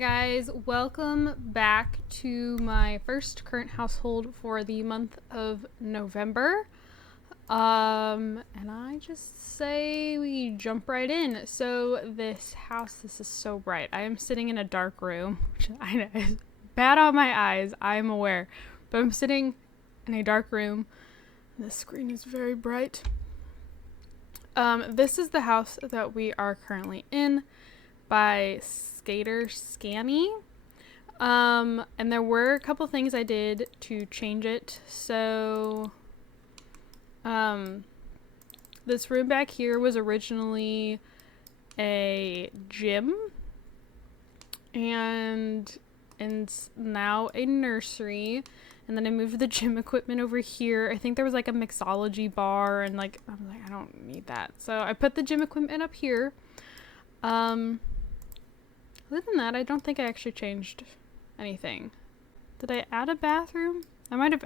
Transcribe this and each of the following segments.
Guys, welcome back to my first current household for the month of November. And I just say we jump right in. So this is so bright. I am sitting in a dark room, which I know is bad on my eyes, I'm aware. But I'm sitting in a dark room. The screen is very bright. This is the house that we are currently in by Skater Scanny. And there were a couple things I did to change it. So this room back here was originally a gym and it's now a nursery. And then I moved the gym equipment over here. I think there was like a mixology bar and like I was like, I don't need that. So I put the gym equipment up here. Other than that, I don't think I actually changed anything. Did I add a bathroom? I might have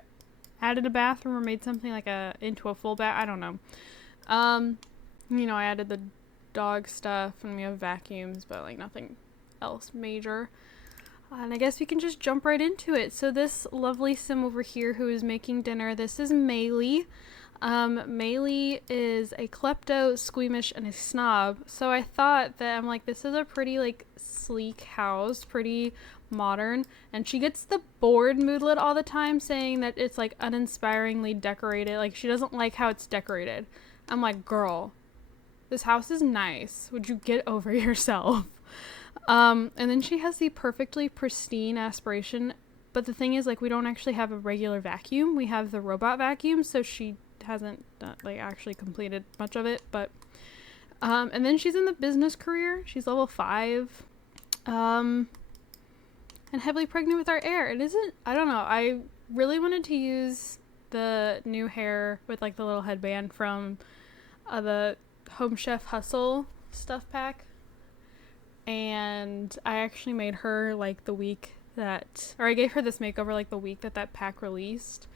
added a bathroom or made something like into a full bath. I don't know. I added the dog stuff and we have vacuums, but like nothing else major. And I guess we can just jump right into it. So this lovely sim over here who is making dinner, this is Maylee. Maylee is a klepto, squeamish, and a snob. So I thought that I'm like, this is a pretty like sleek house, pretty modern, and she gets the bored moodlet all the time saying that it's like uninspiringly decorated. Like she doesn't like how it's decorated. I'm like, girl, this house is nice. Would you get over yourself? And then she has the perfectly pristine aspiration. But the thing is, like, we don't actually have a regular vacuum. We have the robot vacuum, so she hasn't actually completed much of it. But and then she's in the business career. She's level 5. And heavily pregnant with our heir. It isn't, I don't know. I really wanted to use the new hair with like the little headband from the Home Chef Hustle stuff pack. And I actually made her like the week that, or I gave her this makeover like the week that pack released.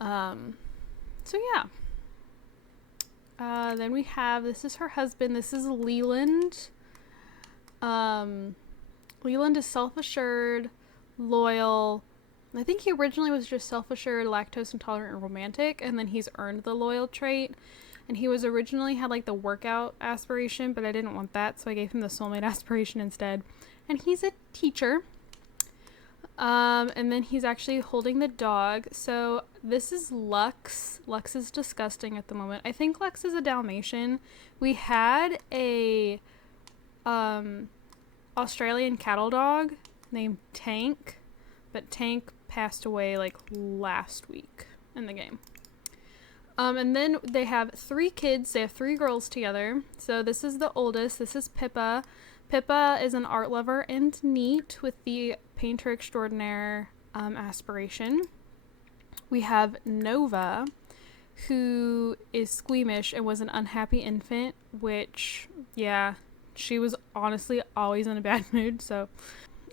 So yeah. Then we have, this is her husband. This is Leland. Leland is self-assured, loyal. I think he originally was just self-assured, lactose intolerant, and romantic, and then he's earned the loyal trait. And he was originally had like the workout aspiration, but I didn't want that, so I gave him the soulmate aspiration instead. And he's a teacher. And then he's actually holding the dog. So this is Lux. Lux is disgusting at the moment. I think Lux is a Dalmatian. We had a Australian cattle dog named Tank, but Tank passed away like last week in the game. And then they have 3 kids. They have 3 girls together. So this is the oldest. This is Pippa. Pippa is an art lover and neat with the painter extraordinaire aspiration. We have Nova, who is squeamish and was an unhappy infant, which, yeah, she was honestly always in a bad mood. So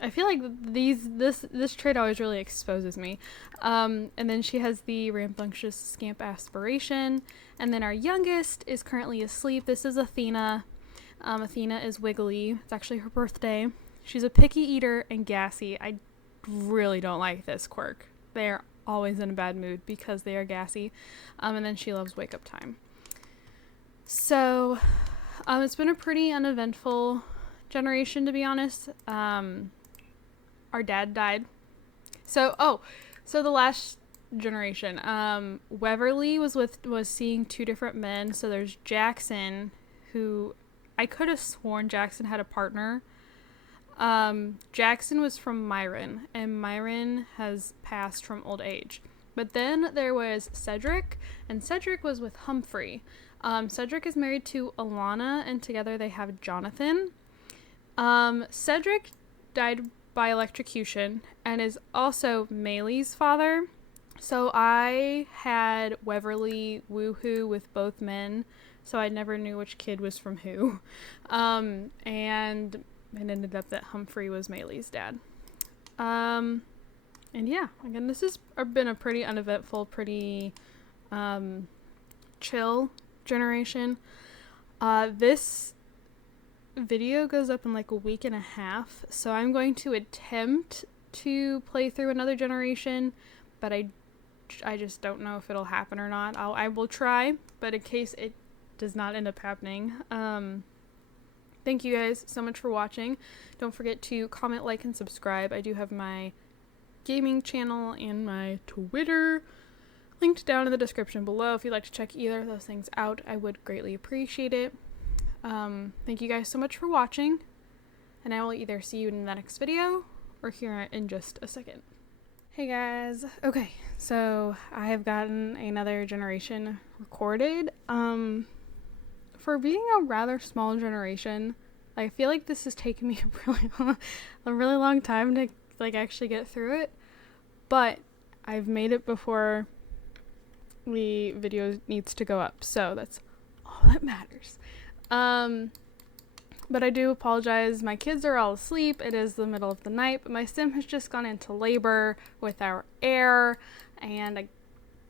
I feel like this trait always really exposes me. And then she has the rambunctious scamp aspiration. And then our youngest is currently asleep. This is Athena. Athena is wiggly. It's actually her birthday. She's a picky eater and gassy. I really don't like this quirk. They're always in a bad mood because they are gassy. And then she loves wake up time. So it's been a pretty uneventful generation, to be honest. Our dad died. So the last generation, Weverly was seeing 2 different men. So there's Jackson, who I could have sworn Jackson had a partner. Jackson was from Myron, and Myron has passed from old age. But then there was Cedric, and Cedric was with Humphrey. Cedric is married to Alana, and together they have Jonathan. Cedric died by electrocution and is also Maylee's father. So I had Weverly woohoo with both men, so I never knew which kid was from who. And it ended up that Humphrey was Maylee's dad. And yeah, again, this has been a pretty uneventful, pretty chill generation. This video goes up in like a week and a half, so I'm going to attempt to play through another generation, but I just don't know if it'll happen or not. I will try, but in case it does not end up happening, thank you guys so much for watching. Don't forget to comment, like, and subscribe. I do have my gaming channel and my Twitter linked down in the description below. If you'd like to check either of those things out, I would greatly appreciate it. Thank you guys so much for watching, and I will either see you in the next video or here in just a second. Hey guys. Okay, so I have gotten another generation recorded. For being a rather small generation, I feel like this has taken me a really long time to like actually get through it, but I've made it before the video needs to go up, so that's all that matters. But I do apologize. My kids are all asleep. It is the middle of the night, but my sim has just gone into labor with our heir, and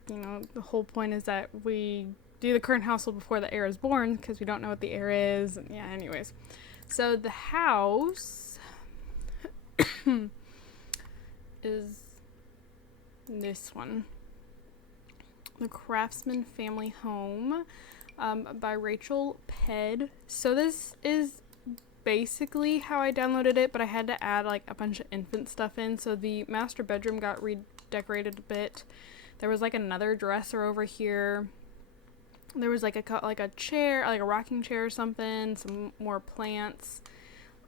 the whole point is that we do the current household before the heir is born because we don't know what the heir is. And yeah, anyways. So the house is this one. The Craftsman Family Home by Rachel Ped. So this is basically how I downloaded it, but I had to add like a bunch of infant stuff in. So the master bedroom got redecorated a bit. There was like another dresser over here. There was like a chair, like a rocking chair or something, some more plants.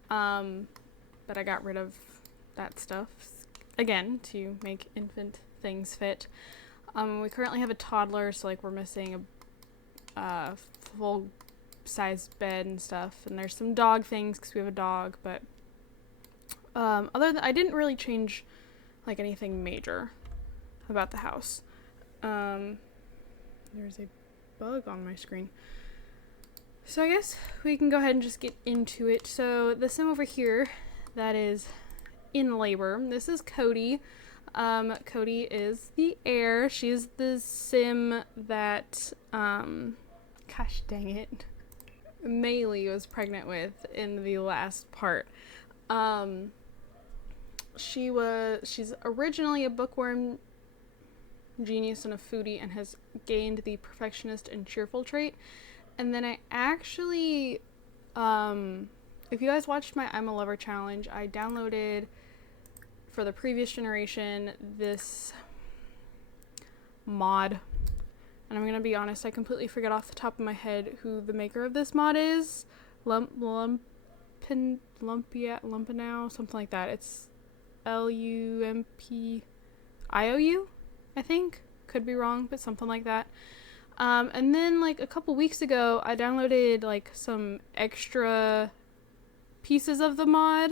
But I got rid of that stuff again to make infant things fit. We currently have a toddler, so like we're missing a full size bed and stuff, and there's some dog things because we have a dog, but other than I didn't really change like anything major about the house. There's a bug on my screen, so I guess we can go ahead and just get into it. So the sim over here that is in labor, this is Cody. Cody is the heir. She's the sim that gosh dang it, Maylee was pregnant with in the last part. She's originally a bookworm genius and a foodie, and has gained the perfectionist and cheerful trait. And then I actually, if you guys watched my I'm a Lover challenge, I downloaded for the previous generation this mod. And I'm gonna be honest, I completely forget off the top of my head who the maker of this mod is. Lumpinow, something like that. It's LUMPIOU, I think. Could be wrong, but something like that. And then like a couple weeks ago, I downloaded like some extra pieces of the mod,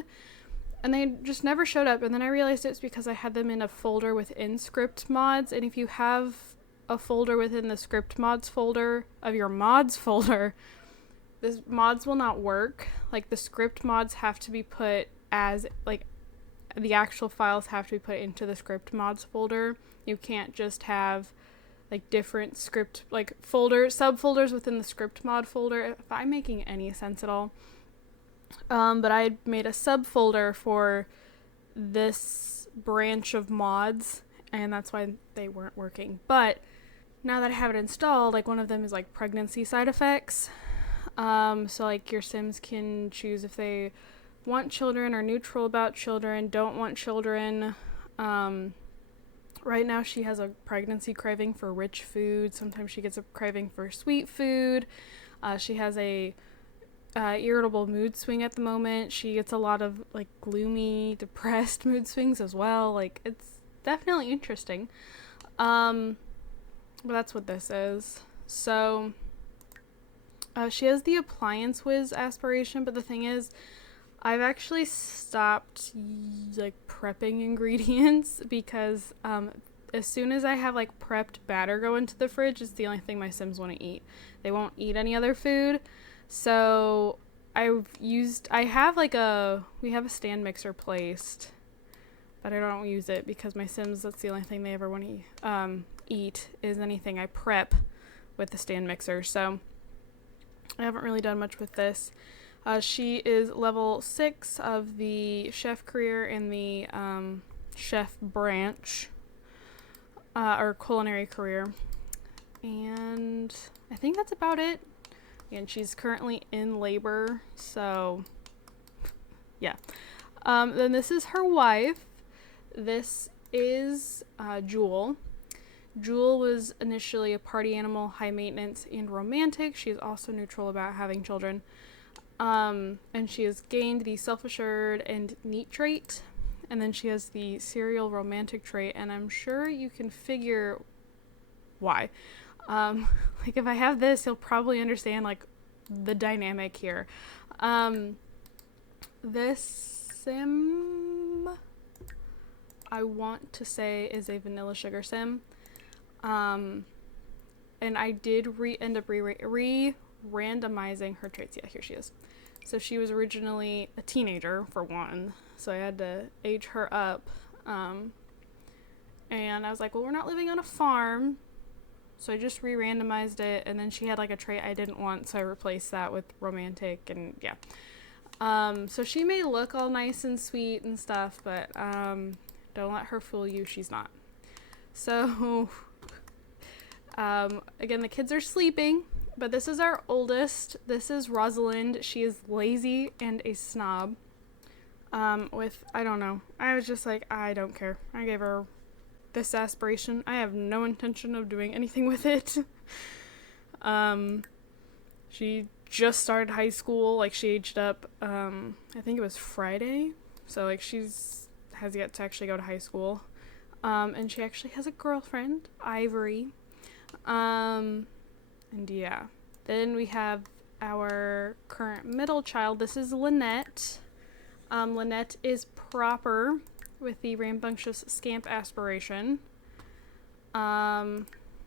and they just never showed up. And then I realized it was because I had them in a folder within script mods, and if you have a folder within the script mods folder of your mods folder, the mods will not work. Like the script mods have to be put as like the actual files have to be put into the script mods folder. You can't just have like different script like subfolders within the script mod folder, if I'm making any sense at all. But I made a subfolder for this branch of mods, and that's why they weren't working. But now that I have it installed, like one of them is like pregnancy side effects. So like your Sims can choose if they want children, or neutral about children, don't want children. Right now she has a pregnancy craving for rich food. Sometimes she gets a craving for sweet food. She has a irritable mood swing at the moment. She gets a lot of like gloomy, depressed mood swings as well. Like it's definitely interesting. But that's what this is. So she has the appliance whiz aspiration, but the thing is, I've actually stopped like prepping ingredients because as soon as I have like prepped batter go into the fridge, it's the only thing my Sims want to eat. They won't eat any other food. So we have a stand mixer placed, but I don't use it because my Sims, that's the only thing they ever want to eat is anything I prep with the stand mixer. So I haven't really done much with this. She is level 6 of the chef career in the chef branch, or culinary career. And I think that's about it. And she's currently in labor, so yeah. Then this is her wife. This is Jewel. Jewel was initially a party animal, high maintenance, and romantic. She is also neutral about having children. And she has gained the self-assured and neat trait. And then she has the serial romantic trait, and I'm sure you can figure why. Like, if I have this, you'll probably understand, like, the dynamic here. This sim, I want to say, is a vanilla sugar sim. And I did end up randomizing her traits. Yeah, here she is. So she was originally a teenager, for one, so I had to age her up. And I was like, well, we're not living on a farm, so I just re-randomized it, and then she had like a trait I didn't want, so I replaced that with romantic, and yeah. So she may look all nice and sweet and stuff, but don't let her fool you, she's not. So again, the kids are sleeping, but this is our oldest. This is Rosalind. She is lazy and a snob. I don't know. I was just like, I don't care. I gave her this aspiration. I have no intention of doing anything with it. She just started high school. Like, she aged up, I think it was Friday. So, like, has yet to actually go to high school. And she actually has a girlfriend, Ivory. And yeah. Then we have our current middle child. This is Lynette. Lynette is proper with the rambunctious scamp aspiration.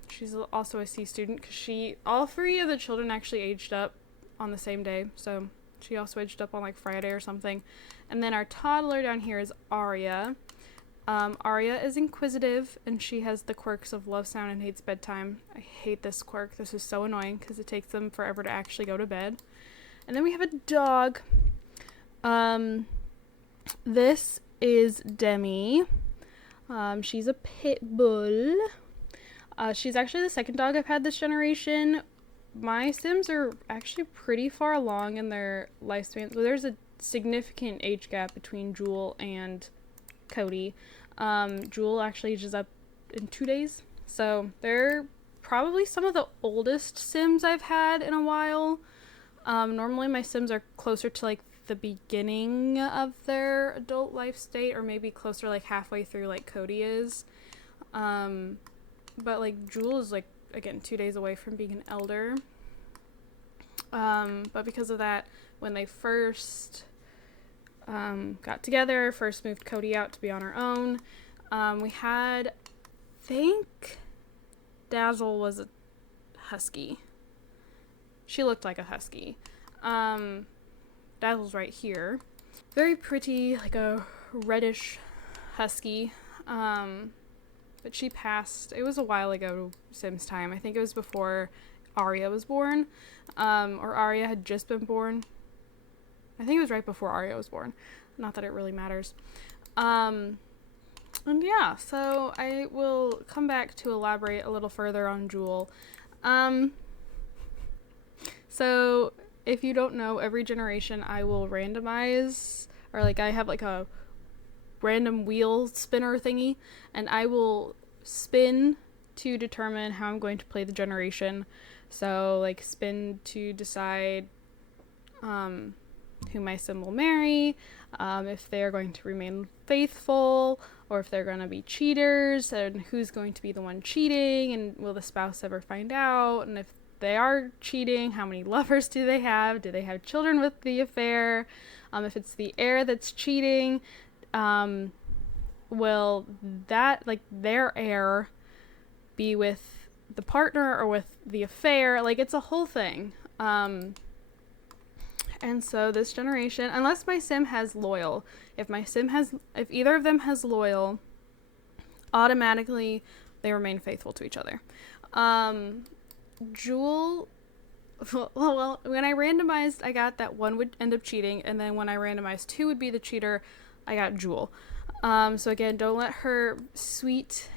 She's also a C student because all three of the children actually aged up on the same day. So she also aged up on like Friday or something. And then our toddler down here is Aria. Aria is inquisitive, and she has the quirks of love sound and hates bedtime. I hate this quirk. This is so annoying because it takes them forever to actually go to bed. And then we have a dog. This is Demi. She's a pit bull. She's actually the second dog I've had this generation. My Sims are actually pretty far along in their lifespan. So there's a significant age gap between Jewel and Cody. Jewel actually ages up in 2 days. So they're probably some of the oldest Sims I've had in a while. Normally my Sims are closer to like the beginning of their adult life state, or maybe closer like halfway through like Cody is. But like Jewel is like, again, 2 days away from being an elder. But because of that, when they first got together, first moved Cody out to be on her own, we had, I think Dazzle was a husky. She looked like a husky. Dazzle's right here. Very pretty, like a reddish husky. But she passed. It was a while ago, Sims time. I think it was before Aria was born. Or Aria had just been born. I think it was right before Aria was born. Not that it really matters. And yeah, so I will come back to elaborate a little further on Jewel. So if you don't know, every generation I will randomize, or like I have like a random wheel spinner thingy, and I will spin to determine how I'm going to play the generation. So like spin to decide who my sim will marry, if they're going to remain faithful, or if they're going to be cheaters, and who's going to be the one cheating, and will the spouse ever find out, and if they are cheating, how many lovers do they have children with the affair, if it's the heir that's cheating, will that, like, their heir be with the partner or with the affair? Like, it's a whole thing. And so this generation, unless my sim has loyal, if either of them has loyal, automatically they remain faithful to each other. Jewel well, when I randomized, I got that one would end up cheating, and then when I randomized 2 would be the cheater, I got Jewel. So again, don't let her sweet,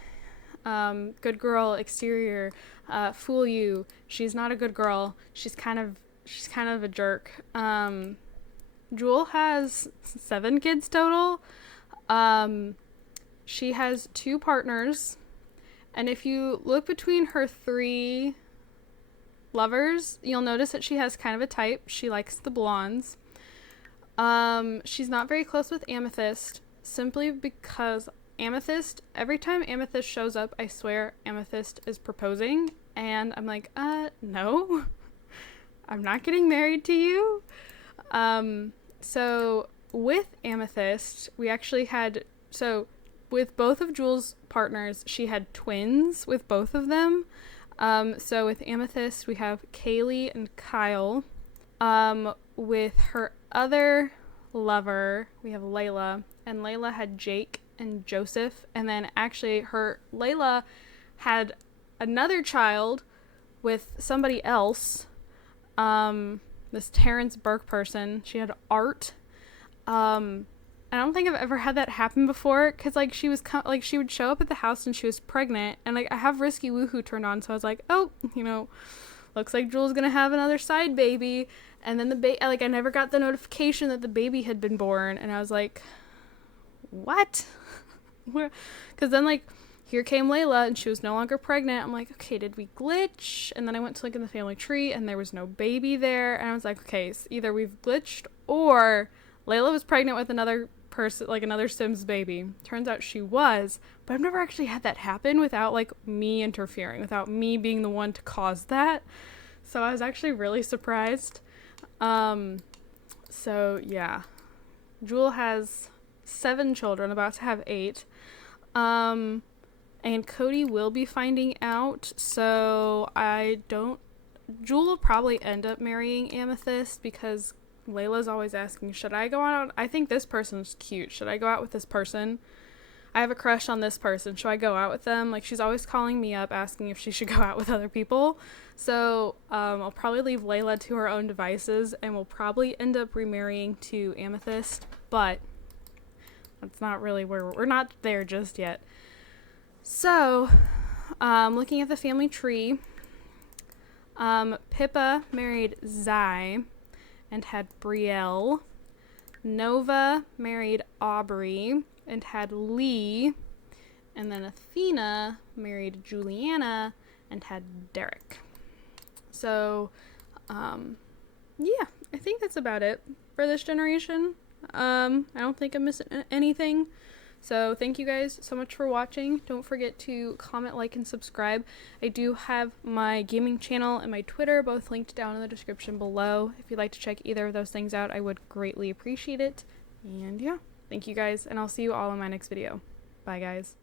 good girl exterior fool you. She's not a good girl. She's kind of a jerk. Jewel has 7 kids total. She has 2 partners, and if you look between her 3 lovers, you'll notice that she has kind of a type. She likes the blondes. She's not very close with Amethyst, simply because Amethyst, every time Amethyst shows up, I swear Amethyst is proposing, and I'm like, no, I'm not getting married to you. So with Amethyst, we actually had, with both of Jewel's partners, she had twins with both of them. So with Amethyst, we have Kaylee and Kyle. With her other lover, we have Layla, and Layla had Jake and Joseph. And then actually Layla had another child with somebody else. This Terrence Burke person. She had Art. I don't think I've ever had that happen before, because like she would show up at the house and she was pregnant, and like I have Risky Woohoo turned on, so I was like, oh, looks like Jewel's gonna have another side baby. And then I never got the notification that the baby had been born, and I was like, what? Because then like here came Layla and she was no longer pregnant. I'm like, okay, did we glitch? And then I went to look in the family tree and there was no baby there, and I was like, okay, so either we've glitched or Layla was pregnant with another person, like another Sims baby. Turns out she was, but I've never actually had that happen without like me interfering, without me being the one to cause that. So I was actually really surprised. So yeah, Jewel has 7 children, about to have 8. And Cody will be finding out, so Jewel will probably end up marrying Amethyst, because Layla's always asking, should I go out? I think this person's cute. Should I go out with this person? I have a crush on this person. Should I go out with them? Like, she's always calling me up asking if she should go out with other people. So I'll probably leave Layla to her own devices, and we'll probably end up remarrying to Amethyst, but that's not really we're not there just yet. So, looking at the family tree, Pippa married Zai and had Brielle. Nova married Aubrey and had Lee. And then Athena married Juliana and had Derek. So, yeah, I think that's about it for this generation. I don't think I'm missing anything. So thank you guys so much for watching. Don't forget to comment, like, and subscribe. I do have my gaming channel and my Twitter both linked down in the description below. If you'd like to check either of those things out, I would greatly appreciate it. And yeah, thank you guys, and I'll see you all in my next video. Bye, guys.